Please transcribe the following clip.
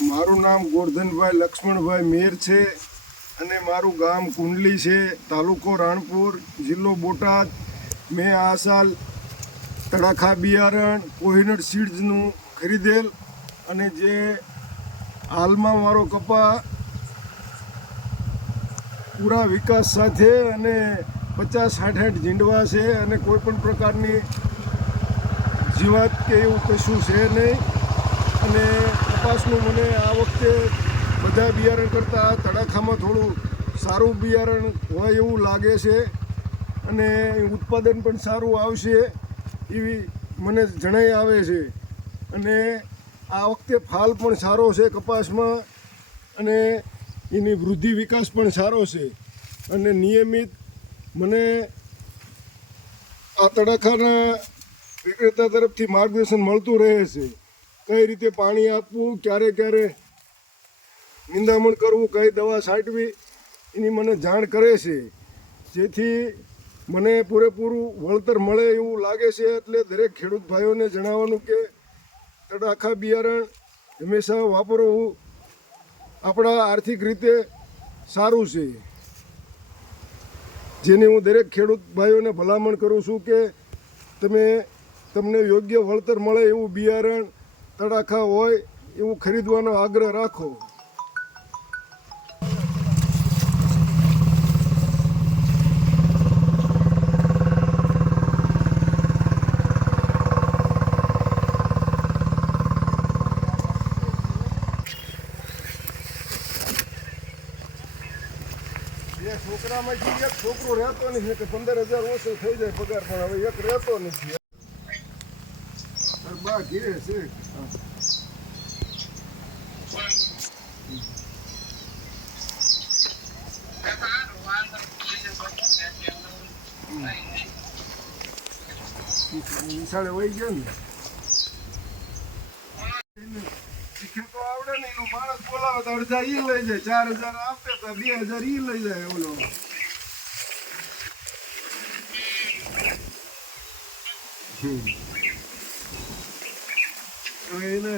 મારું નામ ગોરધનભાઈ લક્ષ્મણભાઈ મેર છે અને મારું ગામ કુંડલી છે, તાલુકો રાણપુર, જિલ્લો બોટાદ. મેં આ સાલ તડાખા બિયારણ કોહિનૂર સીડ્સનું ખરીદેલ અને જે હાલમાં મારો કપા પૂરા વિકાસ સાથે અને 50-60 ઝીંડવા છે અને કોઈ પણ પ્રકારની જીવાત કે એવું કશું છે નહીં. અને કપાસનું મને આ વખતે બધા બિયારણ કરતાં તડાખામાં થોડું સારું બિયારણ હોય એવું લાગે છે અને ઉત્પાદન પણ સારું આવશે એવી મને જણાઈ આવે છે. અને આ વખતે ફાલ પણ સારો છે કપાસમાં અને એની વૃદ્ધિ વિકાસ પણ સારો છે અને નિયમિત મને આ તડાખાના વિક્રેતા તરફથી માર્ગદર્શન મળતું રહે છે. કઈ રીતે પાણી આપવું, ક્યારે ક્યારે નિંદામણ કરવું, કઈ દવા છાંટવી એની મને જાણ કરે છે, જેથી મને પૂરેપૂરું વળતર મળે એવું લાગે છે. એટલે દરેક ખેડૂત ભાઈઓને જણાવવાનું કે તડાખા બિયારણ હંમેશા વાપરવું આપણા આર્થિક રીતે સારું છે, જેની હું દરેક ખેડૂત ભાઈઓને ભલામણ કરું છું કે તમને યોગ્ય વળતર મળે એવું બિયારણ તડાખા હોય એવું ખરીદવાનો આગ્રહ રાખો. બે છોકરામાંથી એક છોકરો રહેતો નથી કે 15,000 ઓછો થઈ જાય પગાર, પણ હવે એક રહેતો નથી. બા ઘીરે છે. નિશાળે વહી ગયા ને શીખે તો આવડે ને, એનો માણસ બોલાવે તો અડધા ઈ લઈ જાય, 4,000 આપે તો 2,000 ઈ લઈ જાય. ઓલો એને